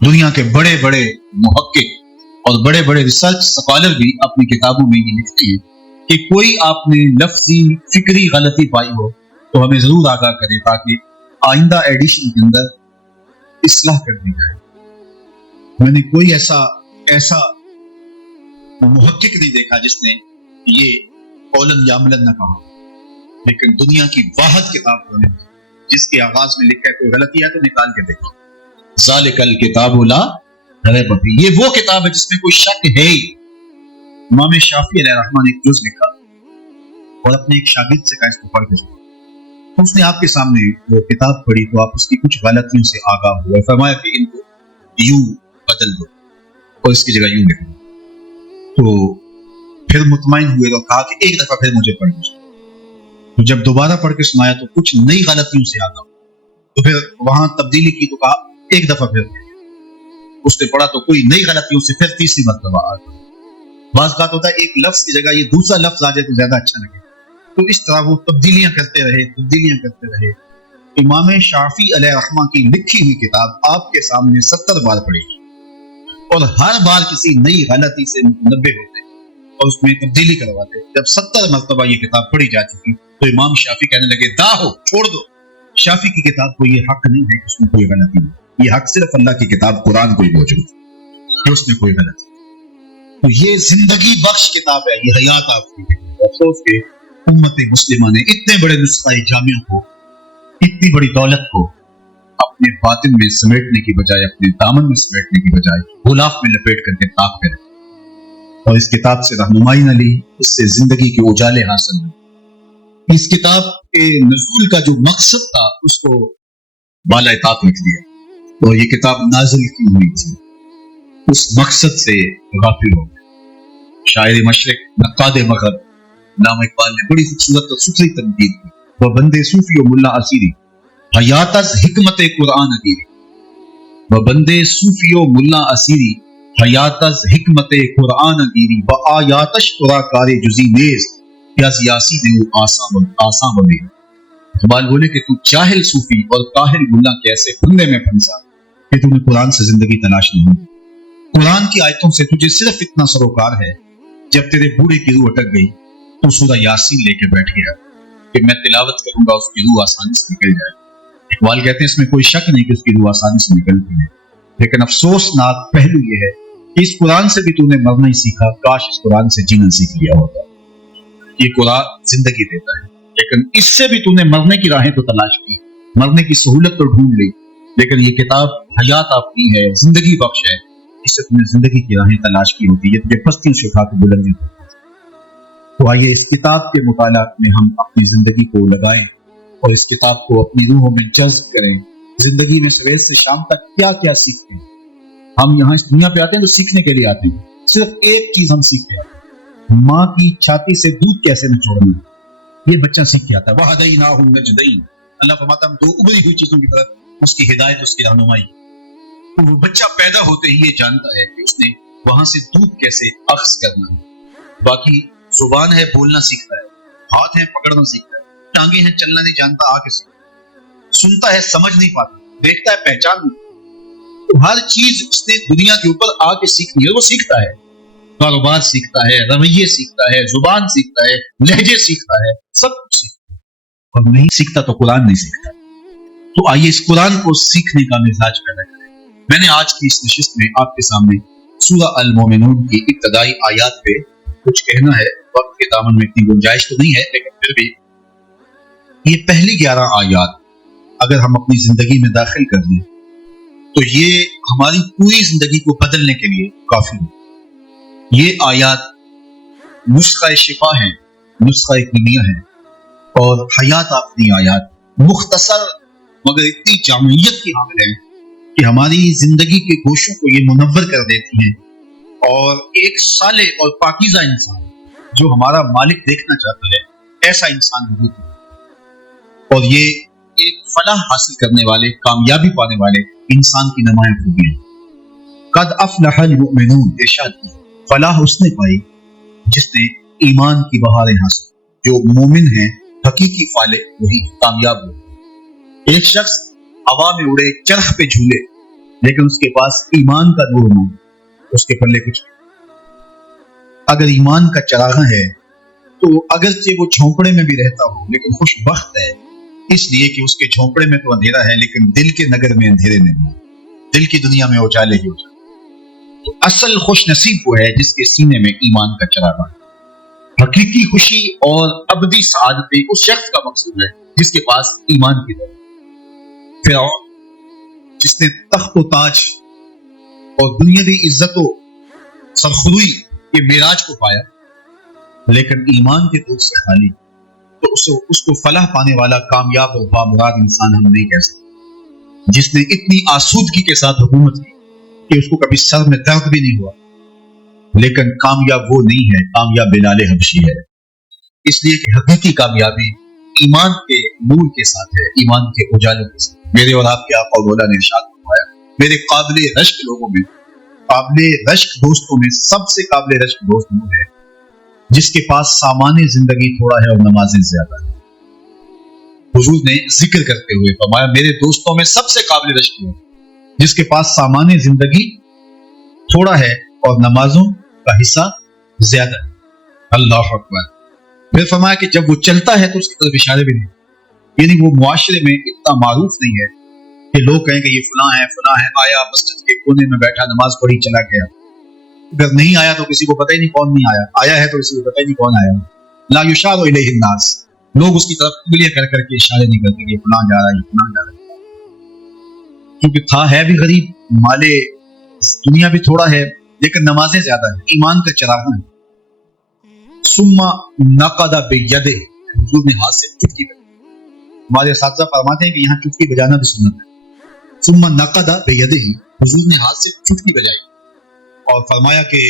دنیا کے بڑے بڑے محقق اور بڑے بڑے ریسرچ اسکالر بھی اپنی کتابوں میں یہ لکھتے ہیں کہ کوئی آپ نے لفظی فکری غلطی پائی ہو تو ہمیں ضرور آگاہ کرے تاکہ آئندہ ایڈیشن کے اندر اصلاح کر دی جائے۔ میں نے کوئی ایسا محقق نہیں دیکھا جس نے یہ قولن یعملن نہ کہا، لیکن دنیا کی واحد کتاب نے جس کے آغاز میں لکھا ہے کوئی غلطی ہے تو نکال کے دیکھو، ذالک الکتاب لا ریب فیہ، یہ وہ کتاب ہے جس میں کوئی شک ہے ہی۔ امام شافعی علیہ الرحمہ نے ایک جز لکھا اور اپنے ایک شاگرد سے کہا اس کو پڑھ کے سنو، تو اس نے آپ کے سامنے وہ کتاب پڑھی تو آپ اس کی کچھ غلطیوں سے آگاہ ہوئے، فرمایا کہ ان کو یوں بدل دو اور اس کی جگہ یوں لکھ دو۔ تو پھر مطمئن ہوئے تو کہا کہ ایک دفعہ پھر مجھے پڑھ کے سناؤ، تو جب دوبارہ پڑھ کے سنایا تو کچھ نئی غلطیوں سے آگاہ ہوا، تو پھر وہاں تبدیلی کی تو کہا ایک دفعہ پھر اس نے پڑھا تو کوئی نئی غلطیوں سے پھر تیسری مرتبہ آ گیا۔ بعض بات ہوتا ہے ایک لفظ کی جگہ یہ دوسرا لفظ آ جائے تو زیادہ اچھا لگے، تو اس طرح وہ تبدیلیاں کرتے رہے۔ امام شافعی علیہ الرحمہ کی لکھی ہوئی کتاب آپ کے سامنے 70 بار پڑھی اور ہر بار کسی نئی غلطی سے منبہ ہوتے اور اس میں تبدیلی کرواتے۔ جب 70 مرتبہ یہ کتاب پڑھی جا چکی تو امام شافعی کہنے لگے دا ہو، چھوڑ دو، شافعی کی کتاب کو یہ حق نہیں ہے کہ اس میں کوئی غلطی نہیں، یہ حق صرف اللہ کی کتاب قرآن کو ہی موجود ہے کہ اس میں کوئی غلطی۔ تو یہ زندگی بخش کتاب ہے، یہ حیات آپ کی۔ افسوس کہ امت مسلمہ نے اتنے بڑے نسخہ جامعہ کو، اتنی بڑی دولت کو اپنے باطن میں سمیٹنے کی بجائے، اپنے دامن میں سمیٹنے کی بجائے غلاف میں لپیٹ کر کے طاق پہ رکھا اور اس کتاب سے رہنمائی نہ لی، اس سے زندگی کے اجالے حاصل نہ۔ اس کتاب کے نزول کا جو مقصد تھا اس کو بالائے طاق لکھ دیا اور یہ کتاب نازل کی ہوئی تھی، اس مقصد سے غافل ہو گئے۔ شاعر مشرق نقاد مغرب علامہ اقبال نے بڑی خوبصورت اور ستھری تنقید کی، وہ بندے صوفی و ملا اسیری حیات از حکمت قرآن ادیری، وہ بندے صوفی و ملا اسیری حیات از حکمت قرآن ادیری، با آیاتش ترا کار جزی نیز پیاز یاسی دیو آساں بنے۔ اقبال بولے کہ تو جاہل صوفی اور کاہل ملا کے ایسے پھندے میں پھنسا کہ تمہیں قرآن سے زندگی تلاش نہیں ہوئی۔ قرآن کی آیتوں سے تجھے صرف اتنا سروکار ہے، جب تیرے بوڑھے کی روح اٹک گئی تو سورہ یاسین لے کے بیٹھ گیا کہ میں تلاوت کروں گا اس کی روح آسانی سے نکل جائے۔ اقبال کہتے ہیں اس میں کوئی شک نہیں کہ اس کی روح آسانی سے نکلتی ہے، لیکن افسوسناک پہلو یہ ہے کہ اس قرآن سے بھی تو نے مرنا ہی سیکھا، کاش اس قرآن سے جینا سیکھ لیا ہوتا۔ یہ قرآن زندگی دیتا ہے، لیکن اس سے بھی تو نے مرنے کی راہیں تو تلاش کی، مرنے کی سہولت تو ڈھونڈ لی، لیکن یہ کتاب حیات آپ کی ہے، زندگی بخش ہے، اس سے تم نے زندگی کی راہیں تلاش کی ہوتی ہے، تجھے پستیوں سے اٹھا کے بلندی ہوتی ہے۔ تو آئیے اس کتاب کے مطالعات میں ہم اپنی زندگی کو لگائیں اور اس کتاب کو اپنی روحوں میں جذب کریں۔ زندگی میں صبح سے شام تک کیا کیا سیکھتے ہیں؟ ہم یہاں اس دنیا پہ آتے ہیں تو سیکھنے کے لیے آتے ہیں، صرف ایک چیز ہم سیکھتے ہیں، ماں کی چھاتی سے دودھ کیسے نچوڑنا، یہ بچہ سیکھ کے آتا ہے۔ وَهَدَيْنَاهُ النَّجْدَيْنِ، اللہ فرماتا ہم دو ابری ہوئی چیزوں کی طرف اس کی ہدایت، اس کی رہنمائی۔ وہ بچہ پیدا ہوتے ہی یہ جانتا ہے کہ اس نے وہاں سے دودھ کیسے اخذ کرنا ہے، باقی زبان ہے بولنا سیکھتا ہے، ہاتھ ہے پکڑنا سیکھتا ہے، ٹانگیں ہیں چلنا نہیں جانتا آگے سیکھتا، سنتا ہے سمجھ نہیں پاتا، دیکھتا ہے پہچان نہیں، تو ہر چیز اس نے دنیا کے اوپر آ کے سیکھنی ہے۔ وہ سیکھتا ہے، کاروبار سیکھتا ہے، رویے سیکھتا ہے، زبان سیکھتا ہے، لہجے سیکھتا ہے، سب کچھ سیکھتا ہے، اور نہیں سیکھتا تو قرآن نہیں سیکھتا۔ تو آئیے اس قرآن کو سیکھنے کا مزاج پیدا کریں۔ میں نے آج کی اس نشست میں آپ کے سامنے سورہ المومنون کی ابتدائی آیات پہ کچھ کہنا ہے، وقت کے دامن میں اتنی گنجائش تو نہیں ہے، لیکن پھر بھی یہ پہلی 11 آیات اگر ہم اپنی زندگی میں داخل کر لیں تو یہ ہماری پوری زندگی کو بدلنے کے لیے کافی ہے۔ یہ آیات نسخہ شفا ہیں، نسخہ کیمیا ہیں اور حیات آفرین آیات، مختصر مگر اتنی جامعیت کی حامل ہیں کہ ہماری زندگی کے گوشوں کو یہ منور کر دیتی ہیں، اور ایک صالح اور پاکیزہ انسان جو ہمارا مالک دیکھنا چاہتا ہے ایسا انسان وجود ہے، اور یہ ایک فلاح حاصل کرنے والے، کامیابی پانے والے انسان کی نمایاں خوبی ہے۔ قد افلح المؤمنون، ارشاد کی فلاح اس نے پائی جس نے ایمان کی بہاریں حاصل، جو مومن ہیں حقیقی فالح وہی کامیاب ہو۔ ایک شخص ہوا میں اڑے، چرخ پہ جھولے، لیکن اس کے پاس ایمان کا نور نہ ہو، اس کے پلے کچھ نہیں۔ اگر ایمان کا چراغاں ہے تو اگرچہ وہ جھونپڑے میں بھی رہتا ہو لیکن خوش بخت ہے، اس لیے کہ اس کے جھونپڑے میں تو اندھیرا ہے لیکن دل کے نگر میں اندھیرے نہیں ہیں، دل کی دنیا میں اجالے ہی اجالے۔ تو اصل خوش نصیب وہ ہے جس کے سینے میں ایمان کا چراغاں ہے۔ حقیقی خوشی اور ابدی سعادتیں اس شخص کا مقصود ہے جس کے پاس ایمان کی دولت۔ فرعون جس نے تخت و تاج اور دنیاوی عزت و سرخروئی کے معراج کو پایا لیکن ایمان کے دودھ سے خالی، تو اس کو فلاح پانے والا کامیاب اور بامراد انسان ہم نہیں کہہ سکتے۔ جس نے اتنی آسودگی کے ساتھ حکومت کی کہ اس کو کبھی سر میں درد بھی نہیں ہوا، لیکن کامیاب وہ نہیں ہے، کامیاب بلال حبشی ہے۔ اس لیے کہ حقیقی کامیابی ایمان کے نور کے ساتھ ہے، ایمان کے اجالوں کے ساتھ۔ میرے اور آپ کے آقا و مولا نے ارشاد فرمایا، میرے قابل رشک لوگوں میں، قابل رشک دوستوں میں سب سے قابل رشک دوست وہ ہے جس کے پاس سامان زندگی تھوڑا ہے اور نمازیں زیادہ ہے۔ حضور نے ذکر کرتے ہوئے فرمایا، میرے دوستوں میں سب سے قابل رشک وہ جس کے پاس سامان زندگی تھوڑا ہے اور نمازوں کا حصہ زیادہ ہے۔ اللہ اکبر۔ پھر فرمایا کہ جب وہ چلتا ہے تو اس کی طرف اشارے بھی نہیں، یعنی وہ معاشرے میں اتنا معروف نہیں ہے کہ لوگ کہیں کہ یہ فلاں ہے، آیا مسجد کے کونے میں بیٹھا نماز پڑھی چلا گیا، اگر نہیں آیا تو کسی کو پتہ ہی نہیں کون نہیں آیا، آیا ہے تو کسی کو پتہ ہی نہیں کون آیا۔ لا یشار الیہ الناس، لوگ اس کی طرف انگلیاں کر کر کے اشارے نہیں کرتے کہ یہ فلاں جا رہا ہے، یہ فلاں جا رہا ہے، کیونکہ تھا ہے بھی غریب، مالے دنیا بھی تھوڑا ہے لیکن نمازیں زیادہ ہیں، ایمان کا چراغاں ہے۔ ثم نقد بیدہ، حضور نے ہاتھ سے چٹکی بجائی۔ ہمارے اساتذہ فرماتے ہیں کہ یہاں چٹکی بجانا بھی سنت ہے۔ ثم نقد بیدہ، حضور نے ہاتھ سے چٹکی بجائی اور فرمایا کہ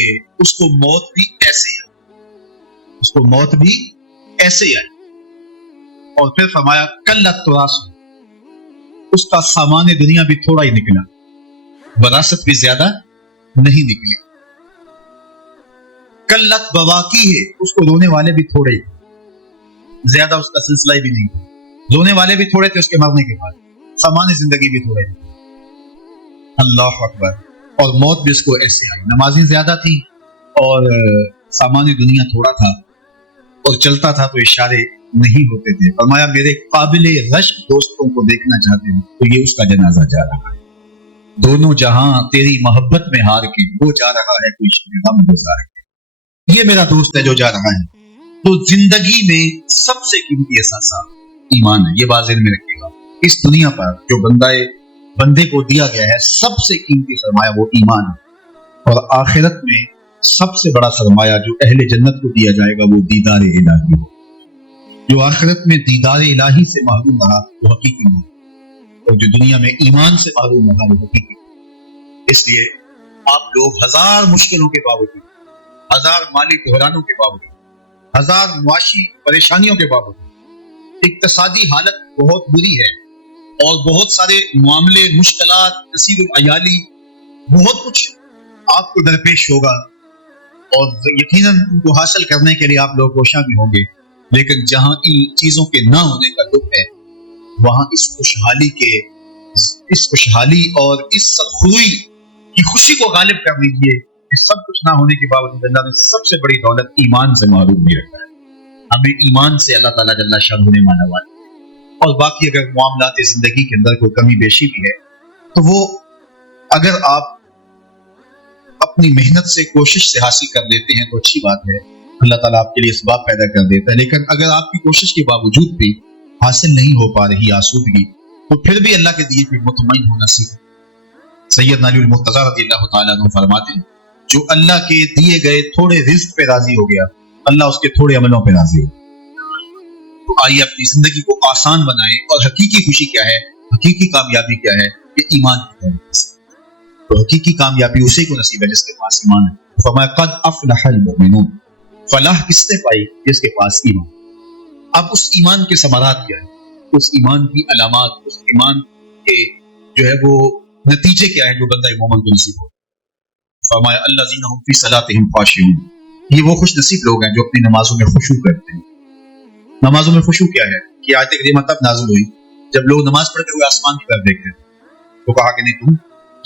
اس کو موت بھی ایسے آئی، اس کو موت بھی ایسے آئی۔ اور پھر فرمایا کلت تراث، اس کا سامان دنیا بھی تھوڑا ہی نکلا، وراثت بھی زیادہ نہیں نکلی۔ کلت بواقی ہے، اس کو رونے والے بھی تھوڑے ہی، زیادہ اس کا سلسلہ بھی نہیں، رونے والے بھی تھوڑے تھے اس کے مرنے کے بعد، سامان زندگی بھی تھوڑے تھے۔ اللہ اکبر۔ اور موت بھی اس کو ایسے آئی، نمازیں زیادہ تھی اور سامان دنیا تھوڑا تھا اور چلتا تھا تو اشارے نہیں ہوتے تھے۔ فرمایا میرے قابل رشک دوستوں کو دیکھنا چاہتے ہیں تو یہ اس کا جنازہ جا رہا ہے۔ دونوں جہاں تیری محبت میں ہار کے، وہ جا رہا ہے کوئی شب غم گزار کے، یہ میرا دوست ہے جو جا رہا ہے۔ تو زندگی میں سب سے قیمتی احساسات ایمان ہے، یہ بات ذہن میں رکھیے گا۔ اس دنیا پر جو بندے کو دیا گیا ہے سب سے قیمتی سرمایہ وہ ایمان ہے، اور آخرت میں سب سے بڑا سرمایہ جو اہل جنت کو دیا جائے گا وہ دیدار الہی ہو۔ جو آخرت میں دیدار الہی سے محروم رہا وہ حقیقی نہیں، اور جو دنیا میں ایمان سے محروم رہا وہ حقیقی نہیں۔ اس لیے آپ لوگ ہزار مشکلوں کے باوجود، ہزار مالی بحرانوں کے باوجود، ہزار معاشی پریشانیوں کے باوجود، اقتصادی حالت بہت بری ہے اور بہت سارے معاملے، مشکلات، کثیر العیالی، بہت کچھ آپ کو درپیش ہوگا اور یقیناً ان کو حاصل کرنے کے لیے آپ لوگ کوشاں بھی ہوں گے، لیکن جہاں ان چیزوں کے نہ ہونے کا دکھ ہے وہاں اس خوشحالی اور اس سرخروئی کی خوشی کو غالب کرنے کے لیے سب کچھ نہ ہونے کے باوجود اللہ نے سب سے بڑی دولت ایمان سے محروم بھی رکھا ہے۔ ہمیں ایمان سے اللہ تعالیٰ جل شانہ نے مالا ہوا ہے، اور باقی اگر معاملات زندگی کے اندر کوئی کمی بیشی بھی ہے تو وہ اگر آپ اپنی محنت سے، کوشش سے حاصل کر لیتے ہیں تو اچھی بات ہے، اللہ تعالیٰ آپ کے لیے اسباب پیدا کر دیتا ہے۔ لیکن اگر آپ کی کوشش کے باوجود بھی حاصل نہیں ہو پا رہی آسودگی تو پھر بھی اللہ کے دیے پہ مطمئن ہونا سیکھیں۔ سیدنا علی المرتضیٰ رضی اللہ تعالیٰ عنہ فرماتے ہیں جو اللہ کے دیے گئے تھوڑے رزق پہ راضی ہو گیا اللہ اس کے تھوڑے عملوں پہ راضی ہو۔ تو آئیے اپنی زندگی کو آسان بنائیں، اور حقیقی خوشی کیا ہے، حقیقی کامیابی کیا ہے، یہ ایمان کی دولت ہے۔ تو حقیقی کامیابی اسی کو نصیب ہے جس کے پاس ایمان ہے۔ فرمایا قد افلح المؤمنون، فلاح کس نے پائی؟ جس کے پاس ایمان۔ اب اس ایمان کے ثمرات کیا ہے، اس ایمان کی علامات، اس ایمان کے جو ہے وہ نتیجے کیا ہے جو بندہ مومن کو نصیب ہو۔ فرمایا الذین هم فی صلاتهم خاشعون، یہ وہ خوش نصیب لوگ ہیں جو اپنی نمازوں میں خشوع کرتے ہیں۔ نمازوں میں خشوع کیا ہے کہ آیت کریمہ تب نازل ہوئی جب لوگ نماز پڑھتے ہوئے آسمان کی طرف دیکھتے تھے، تو کہا کہ نہیں، تم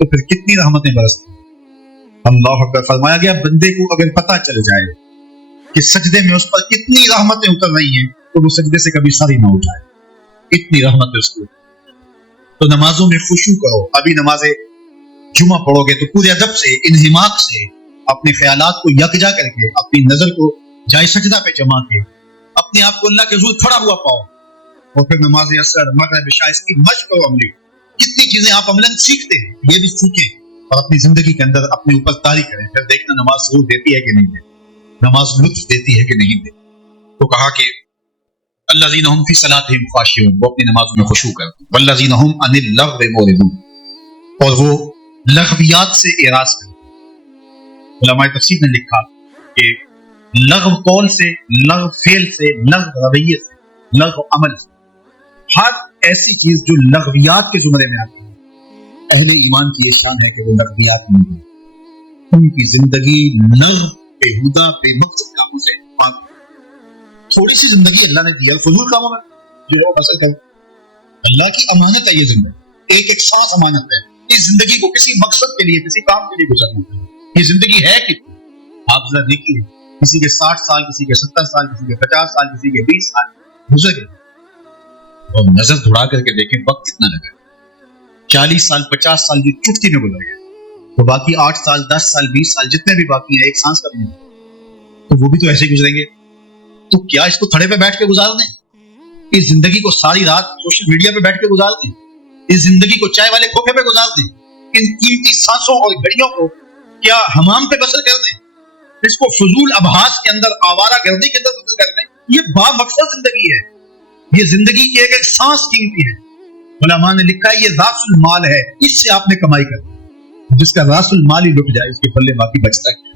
تو پھر کتنی رحمتیں برستی. اللہ اکبر. فرمایا گیا بندے کو اگر پتہ چل جائے کہ سجدے میں اس پر کتنی رحمتیں اتر رہی ہیں تو وہ سجدے سے کبھی سر ہی نہ اٹھائے, اتنی رحمت ہے اس کو. تو نمازوں میں خشوع کرو. ابھی نماز جمعہ پڑھو گے تو پورے ادب سے, انہماک سے, اپنے خیالات کو یکجا کر کے, اپنی نظر کو جائے سجدہ پہ جما کے, اپنے آپ کو اللہ کے حضور کھڑا ہوا پاؤ, اور پھر نماز عصر, مغرب, عشاء اس کی مشق کرو عملی. کتنی چیزیں آپ عملاً سیکھتے ہیں, یہ بھی سیکھیں اور اپنی زندگی کے اندر اپنے اوپر طاری کریں. پھر دیکھنا نماز سرور دیتی ہے کہ نہیں دیتی, نماز لطف دیتی ہے کہ نہیں دیتی. تو کہا کہ الذین هم فی صلاتہم خاشعون, وہ اپنی نمازوں میں خشوع کرتے ہیں. والذین هم عن اللغو معرضون, اور وہ لغویات سے اعراض کرتے ہیں. علماء تفسیر نے لکھا کہ لغو قول سے, لغو فعل سے, لغو رویے سے, لغو عمل سے, ہر ایسی چیز جو لغویات کے زمرے میں آتی ہے, اہل ایمان کی یہ شان ہے کہ وہ لغویات نہیں ہیں. ان کی زندگی لغو, بےہودہ, بے مقصد کاموں سے پاک. تھوڑی سی زندگی اللہ نے دی ہے فضول کاموں میں جو ہے بسر کر. اللہ کی امانت ہے یہ زندگی, ایک ایک سانس امانت ہے. اس زندگی کو کسی مقصد کے لیے, کسی کام کے لیے گزارنا ہے. یہ زندگی ہے کتنی, آپ ذرا دیکھیے, کسی کے 60 سال, کسی کے 70 سال, کسی کے 50 سال, کسی کے 20 سال گزر گئے. اور نظر دھڑا کر کے دیکھیں وقت کتنا لگا. 40 سال 50 سال کی چٹکی میں گزر گئے, تو باقی 8 سال 10 سال 20 سال جتنے بھی باقی ہیں ایک سانس کا بھی نہیں, تو وہ بھی تو ایسے ہی گزریں گے. تو کیا اس کو تھڑے پہ بیٹھ کے گزار دیں؟ اس زندگی کو ساری رات سوشل میڈیا پہ بیٹھ کے گزار دیں؟ اس زندگی کو چائے والے کھوکھے پہ گزار دیں؟ ان قیمتی سانسوں اور گھڑیوں کو کیا حمام پہ بسر کر دیں؟ اس کو فضول ابحاث کے اندر, آوارہ گردی کے اندر بسر کر دیں؟ یہ با مقصد زندگی ہے. یہ زندگی کی ایک ایک سانس قیمتی ہے. علماء نے لکھا ہے یہ راس المال ہے, اس سے آپ نے کمائی کر دی. جس کا راس المال ہی لٹ جائے اس کے پلے باقی بچتا ہے.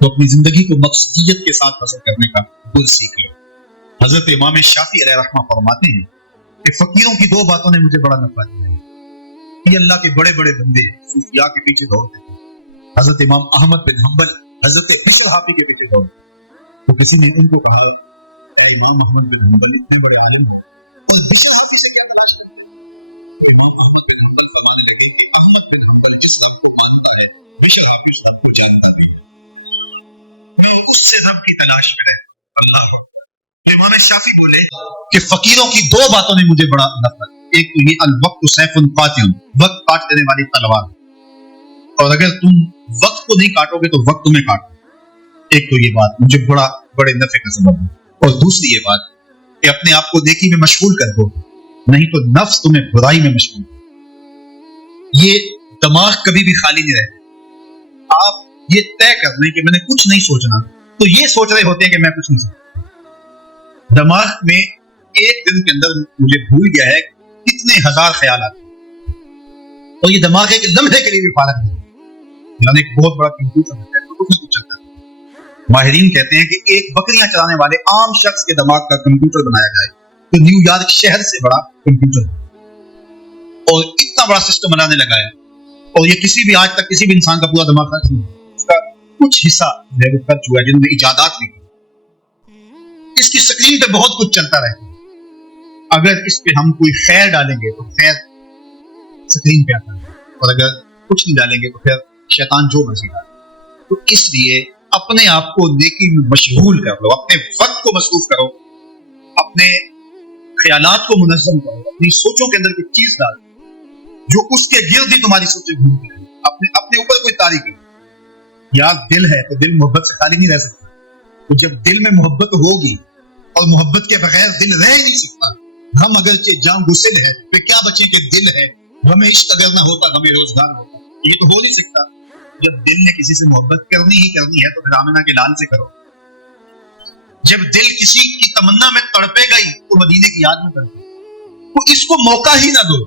تو اپنی زندگی کو مقصدیت کے ساتھ بسر کرنے کا گل سیکھ لو. حضرت امام شافعی علیہ رحمہ فرماتے ہیں کہ فقیروں کی 2 باتوں نے مجھے بڑا نفع دیا. یہ اللہ کے بڑے بڑے بندے صوفیاء کے پیچھے دوڑتے ہیں. حضرت امام احمد بن حنبل حضرت بشر حافی کے پیچھے دوڑتے ہیں. تو کسی نے ان کو کہا کہ امام احمد بن حنبل اتنے بڑے عالم ہیں, اس بشر حافی سے کیا تلاش کرتے ہیں؟ تو امام احمد بن حنبل فرمانے لگے کہ احمد بن حنبل جس رب کو مانتا ہے بشر حافی اس رب کو جانتا نہیں, میں اس سے رب کی تلاش میں رہتا. اللہ امام شافعی بولے کہ فقیروں کی 2 باتوں نے مجھے بڑا نفع. ایک تو یہ الوقت سیف قاتل, وقت کاٹ دینے والی تلوار, اور اگر تم وقت کو نہیں کاٹو گے تو وقت تمہیں کاٹو. ایک تو یہ بات مجھے بڑے نفع کا سبب ہے. اور دوسری یہ بات کہ اپنے آپ کو نیکی میں مشغول کر دو, نہیں تو نفس تمہیں برائی میں مشغول. یہ دماغ کبھی بھی خالی نہیں رہتا. آپ یہ طے کر لیں کہ میں نے کچھ نہیں سوچنا, تو یہ سوچ رہے ہوتے ہیں کہ میں کچھ نہیں سوچتا. دماغ میں ایک دن کے اندر مجھے بھول گیا ہے کتنے ہزار خیالات, اور یہ دماغ ایک لمحے کے لیے بھی فارغ نہیں. یعنی ایک بہت بڑا کمپیوٹر ہے تو کچھ نہیں چلتا. ماہرین کہتے ہیں کہ ایک بکریاں چلانے والے عام شخص کے دماغ کا کمپیوٹر بنایا جائے تو نیو یارک شہر سے بڑا کمپیوٹر ہے, اور اتنا بڑا سسٹم بنانے لگا ہے, اور یہ کسی بھی آج تک کسی بھی انسان کا پورا دماغ خرچ نہیں, اس کا کچھ حصہ خرچ ہوا ہے جن میں ایجادات بھی. اس کی سکرین پہ بہت کچھ چلتا رہتا ہے. اگر اس پہ ہم کوئی خیر ڈالیں گے تو خیر سکرین پہ آتا ہے, اور اگر کچھ نہیں ڈالیں گے تو پھر شیطان جو مرضی ڈالے. تو اس لیے اپنے آپ کو نیکی میں مشغول کر لو, اپنے وقت کو مصروف کرو, اپنے خیالات کو منظم کرو, اپنی سوچوں کے اندر کوئی چیز ڈال جو اس کے گرد ہی تمہاری سوچیں گھومتی رہیں. اپنے اوپر کوئی تاریخ کرو. یار دل ہے تو دل محبت سے خالی نہیں رہ سکتا. تو جب دل میں محبت ہوگی, اور محبت کے بغیر دل رہ ہی نہیں سکتا. غم اگرچہ جاں گسل ہے پہ کیا بچے کہ دل ہے, غم عشق اگر نہ ہوتا غم روزگار ہوتا. یہ تو ہو نہیں سکتا. جب دل نے کسی سے محبت کرنی ہی کرنی ہے تو پھر آمنہ کے لال سے کرو. جب دل کسی کی تمنا میں تڑپے گئی تو مدینے کی یاد میں کرتا. تو اس کو موقع ہی نہ دو.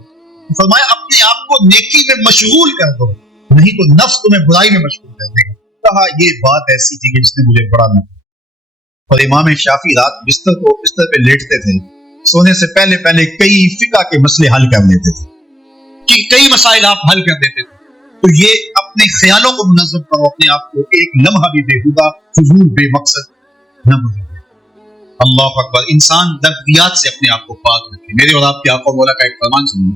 فرمایا اپنے آپ کو نیکی میں مشغول کر دو, نہیں تو نفس تمہیں برائی میں مشغول کر دے گا. کہا یہ بات ایسی تھی کہ جس نے مجھے بڑا نفع. اور امام شافعی رات بستر پہ لیٹتے تھے, سونے سے پہلے کئی فقہ کے مسئلے حل کر لیتے تھے, کہ کئی مسائل آپ حل کر دیتے تھے. تو یہ اپنے خیالوں کو منظم کرو, اپنے آپ کو ایک لمحہ بھی بےہودہ فضول بے مقصد نہ گزرے. اللہ اکبر. انسان لغویات سے اپنے آپ کو پاک رکھے. میرے اور آپ کے آقا مولا کا ایک فرمان سنیں,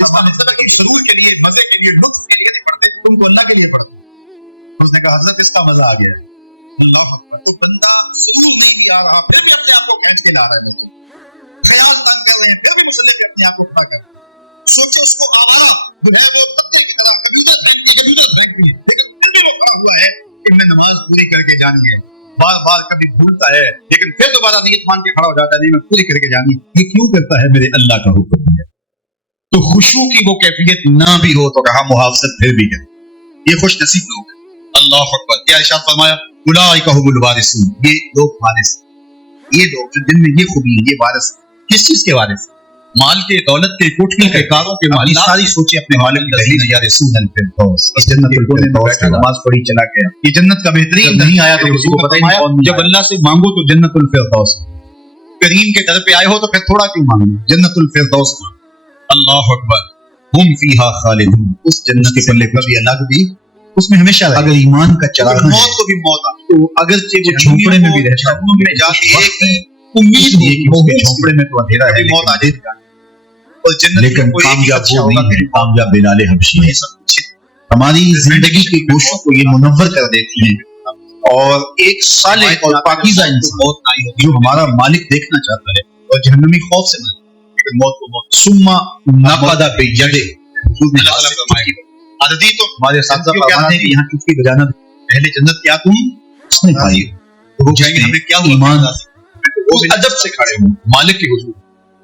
اس کا مطلب ہے کہ سرور کے لیے، مزے کے لیے، لطف کے لیے نہیں پڑھتے، تم تو اللہ کے لیے پڑھتے. اس نے کہا حضرت اس کا مزہ آ گیا. اللہ اکبر. تو بندہ سرور نہیں بھی آ رہا پھر بھی اپنے آپ کو کھینچ کے لا رہا ہے مسجد. خیال تنگ کر رہے ہیں پھر بھی مسئلے پہ اپنے آپ کو کھڑا کر رہے ہیں. سوچو اس کو آوارہ جو ہے وہ پتے کی طرح کبھی ادھر پھینکتی ہے لیکن پھر بھی وہ کھڑا ہوا ہے کہ میں نماز پوری کر کے جانی ہے. بار بار کبھی بھولتا ہے لیکن پھر دوبارہ نیت مان کے کھڑا ہو جاتا ہے، نہیں میں پوری کر کے جانی. یہ کیوں کرتا ہے؟ میرے اللہ کا حکم ہے. تو خشوع کی وہ کیفیت نہ بھی ہو تو کہا محافظت پھر بھی ہے. یہ خوش نصیب لوگ ہیں. اللہ اکبر. کیا ارشاد فرمایا؟ اولئک هم الوارثون. یہ لوگ وارث، یہ لوگ جو جن میں یہ خوبی ہے، یہ وارث. کس چیز کے وارث؟ مال کے، دولت کے، کوٹھیوں کے، کاروں کے. مال ساری سوچیں اپنے مالک کی تحریر یارثون الفردوس. اس جنت کے کونے میں بیٹھ کے نماز پڑھی چلا گیا. یہ جنت کا بہترین نہیں آیا تو کسی کو پتہ ہی نہیں. جب اللہ سے مانگو تو جنت الفردوس. کریم کے در پہ آئے ہو تو پھر تھوڑا کیوں مانگو؟ جنت الفردوس. اللہ اکبر. ہم فیہا خالدون. اس جنت کے پلے پر بھی الگ بھی اس میں ہمیشہ رہے. اگر ایمان کا چراغ ہے، موت کو بھی موت آ تو اگرچہ وہ جھونپڑے میں بھی رہتا ہے، میں جا کے ایک ہی امید ہے کہ اس کے جھونپڑے میں تو اندھیرا ہے، موت آ جائے گا. اور جنت لیکن کامیاب وہ نہیں ہے، کامیاب بلال حبشی ہے. ہماری زندگی کی کوششوں کو یہ منور کر دیتی ہیں اور ایک صالح اور پاکیزہ انسان جو ہمارا مالک دیکھنا چاہتا ہے اور جہنمی خوف سے نہ لیکن موت کو موت. ثم نقض بیدہ. عددی تو ہمارے ساتھ فرماتے ہیں کہ یہاں چٹکی بجانا پہلے جنت کیا تم اس نے پائی. وہ کہیں گے ہمیں کیا ایمان اس ادب سے کھڑے ہوں مالک کے حضور.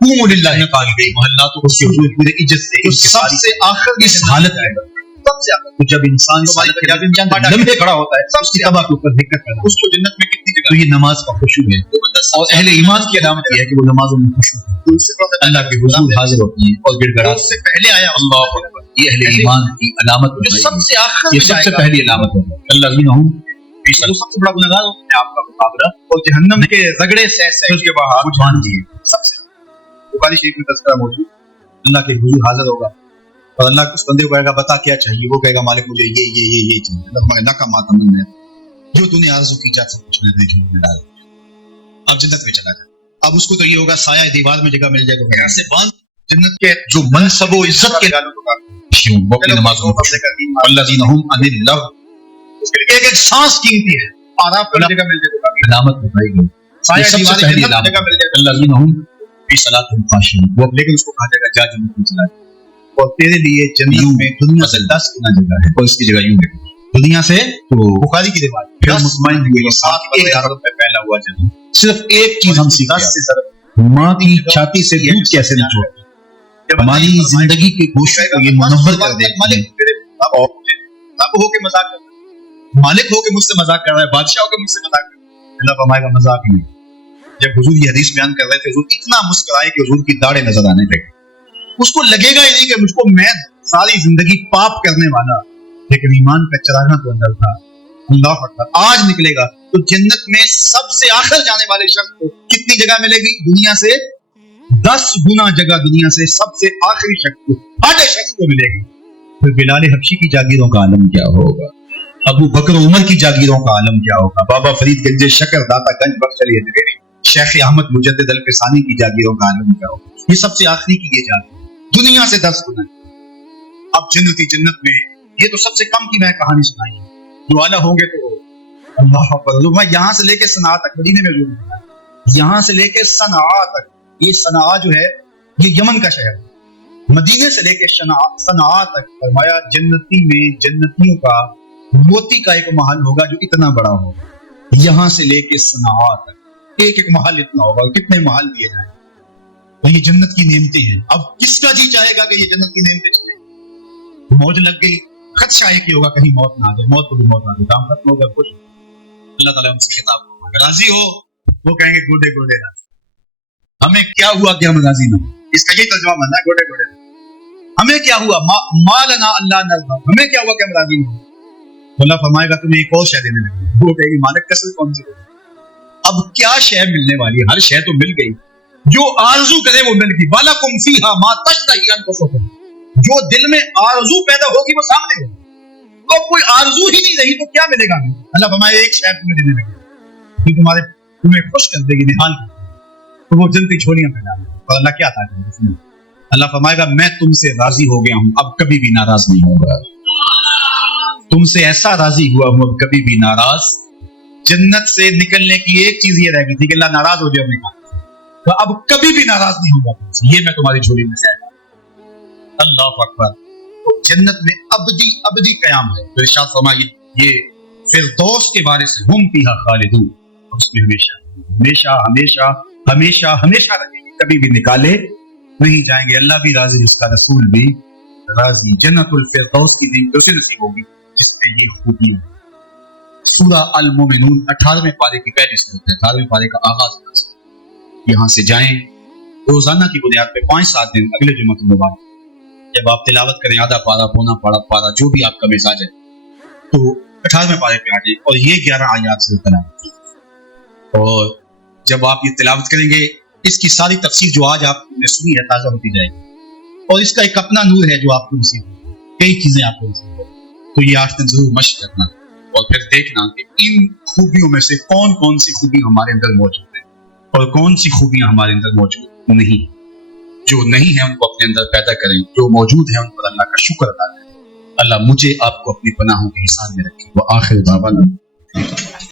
قوموا للہ قانتین. محلہ تو اس کے حضور پورے عزت سے سب سے آخر اس حالت میں سب سے آخر جب انسان لمحے کھڑا ہوتا ہے اس کی تباہ کے اوپر دقت ہے. اس کو جنت میں کتنی جگہ. تو یہ نماز کا خشوع ہے اور اہل ایمان کی علامت یہ ہے کہ وہ نمازوں میں خشوع ہے. اللہ کے حضور حاضر ہوتی ہے اور گڑ گڑا سے پہلے آیا. اللہ اکبر. یہ اہل ایمان کی علامت ہے. سب سے آخر یہ سب سے پہلی علامت ہے. اللہ ہوں سب سے بڑا گنہگار ہے آپ کا مقابلہ اور جہنم کے رگڑے سے اس کے باہر جان دیے. سب سے بخاری شریف میں تذکرہ موجود. اللہ کے حضور حاضر ہوگا اور اللہ اس بندے کو کہے گا بتا کیا چاہیے. وہ کہے گا مالک مجھے یہ چاہیے. اللہ کا ماتمن ہے جو تو نے آرزو کی جا سب کچھ میں جھوٹ میں ڈال. اب جنت میں چلا جائے. اب اس کو تو یہ ہوگا سایہ دیوار میں جگہ مل جائے تو ایسے باندھ جنت کے جو منصب و عزت کے گالوں کو وہ اپنی نمازوں میں پڑھنے کا دین. الذین هم عن اللغو. ایک ایک سانس قیمتی ہے. آرام پر جگہ مل جائے تو علامت بتائی گئی. سایہ دیوار پہلی علامت جگہ مل جائے. الذین هم فی صلاتہم خاشعون. وہ لیکن اس کو کہا جائے گا جا جنت میں چلا جائے. اور تیرے لیے جنت میں دنیا سے 10 گنا جگہ ہے. اور اس کی جگہ یوں ہے دنیا سے تو بخاری کی روایت پھر مطمئن ہوئے 7,000 روپے پہلا ہوا جنت. صرف ایک چیز ہم سیکھ گئے. ماں کی چھاتی سے دودھ کیسے نچوڑتے. ہماری زندگی کی کوشش کو یہ منور کر دے. اب ہو کے مذاق کر رہا ہے، مالک ہو کے مجھ سے مذاق کر رہا ہے، بادشاہ ہو کے مجھ سے مذاق کر رہا ہے. اللہ فرمائے گا مذاق نہیں. جب حضور یہ حدیث بیان کر رہے تھے حضور اتنا مسکرائے کہ حضور کی داڑھیں نظر آنے لگے. اس کو لگے گا ہی نہیں کہ مجھ کو میں ساری زندگی پاپ کرنے والا لیکن ایمان کا چراغاں تو اندر تھا. اللہ اکبر. آج نکلے گا تو جنت میں سب سے آخر جانے والے شخص کو کتنی جگہ ملے گی؟ دنیا سے 10 گنا جگہ. دنیا سے سب سے آخری شخص کو آٹھے شخص کو ملے گی. پھر بلال حبشی کی جاگیروں کا عالم کیا ہوگا؟ ابو بکر عمر کی جاگیروں کا عالم کیا ہوگا؟ بابا فرید گنج شکر داتا گنج بخشلی ادویری شیخ احمد مجدد الفسانی کی جاگیروں کا عالم کیا ہوگا؟ یہ سب سے آخری کی یہ جاگیر دنیا سے 10 گنا. اب جنتی جنت میں یہ تو سب سے کم کی میں کہانی سنائی ہے. جو اعلیٰ ہوں گے تو اللہ اکبر. یہاں سے لے کے صنعاء تک مدینے میں جو یہاں سے لے کے صنعاء تک. یہ صنعاء جو ہے یہ یمن کا شہر ہے. مدینے سے لے کے صنعاء تک فرمایا جنتی میں جنتیوں کا موتی کا ایک محل ہوگا جو اتنا بڑا ہوگا. یہاں سے لے کے صنعاء تک ایک ایک محل اتنا ہوگا. کتنے محل دیے جائیں. یہ جنت کی نعمتیں ہیں. اب کس کا جی چاہے گا کہ یہ جنت کی نعمتیں چلیں. موج لگ گئی خدشہ ہے کہ ہوگا کہیں موت نہ آ جائے. موت کو بھی موت آ جائے. کام ختم ہو گیا خوش. اللہ تعالیٰ ہم سے خطاب ہوگا راضی ہو وہ کہیں گے گوڈے گوڈے راضی. ہمیں کیا ہوا کہ ہم راضی نہ. اس کا یہ ترجمہ بننا ہے گوڈے گوڈے. ہمیں کیا ہوا مالنا اللہ نرضى. ہمیں کیا ہوا کہ ہم راضی نہیں. اللہ فرمائے گا تمہیں ایک اور شے دینے لگے. وہ کہے گی مالک کسر کون سی. اب کیا شے ملنے والی ہے؟ ہر شے تو مل گئی. جو آرزو کرے وہ مل گئی. وَلَكُمْ فِيهَا مَا تَشْتَهِي أَنفُسُكُمْ. جو دل میں آرزو پیدا ہوگی وہ سامنے ہوگی. تو کوئی آرزو ہی نہیں رہی تو کیا ملے گا؟ اللہ فرمائے ایک شے تمہیں دینے لگے جو تمہیں خوش کر دے گی نحال کر دے گی. تو وہ جلتی چھولیاں پیدا. اور اللہ کیا تھا اللہ فرمائے گا میں تم سے راضی ہو گیا ہوں، اب کبھی بھی ناراض نہیں ہوگا، تم سے ایسا راضی ہوا ہوں اب کبھی بھی ناراض۔ جنت سے نکلنے کی ایک چیز یہ رہ گئی تھی کہ اللہ ناراض ہو جائے، تو اب کبھی بھی ناراض نہیں ہوگا تم سے، یہ میں تمہاری جھولی میں سے آیا۔ اللہ اکبر۔ تو جنت میں ابدی ابدی قیام ہے۔ تو ارشاد فرمائیے یہ فردوس کے بارے سے، ہم فیہا خالدون، اس میں ہمیشہ ہمیشہ ہمیشہ ہمیشہ ہمیشہ رہیں گے، کبھی بھی نکالے نہیں جائیں گے۔ اللہ بھی راضی، اس کا رسول بھی راضی۔ جنت الفردوس کی دن کیسے نصیب ہوگی جس میں یہ خوبی ہے۔ سورہ المومنون 18ویں پارے کی پہلی صورت ہے، 18ویں پارے کا آغاز ہے۔ یہاں سے جائیں روزانہ کی بنیاد پہ 5-7 دن اگلے جمعہ مبارک جب آپ تلاوت کریں، آدھا پارا، پونا پارا، جو بھی آپ کا مزاج ہے، تو 18ویں پارے پہ آ جائیں اور یہ 11 آیات سے تلاوت کریں۔ اور جب آپ یہ تلاوت کریں گے، اس کی ساری تفسیر جو آج آپ نے سنی ہے تازہ ہوتی جائے گی، اور اس کا ایک اپنا نور ہے جو آپ کو نصیب ہوگا، کئی چیزیں آپ کو نصیب ہوگی۔ تو یہ 8 دن ضرور مشق کرنا اور پھر دیکھنا کہ ان خوبیوں میں سے کون کون سی خوبیاں ہمارے اندر موجود ہیں اور کون سی خوبیاں ہمارے اندر موجود نہیں۔ جو نہیں ہیں ان کو اپنے اندر پیدا کریں، جو موجود ہیں ان پر اللہ کا شکر ادا کریں۔ اللہ مجھے آپ کو اپنی پناہوں کے حصان میں رکھے۔ وآخر دعوانا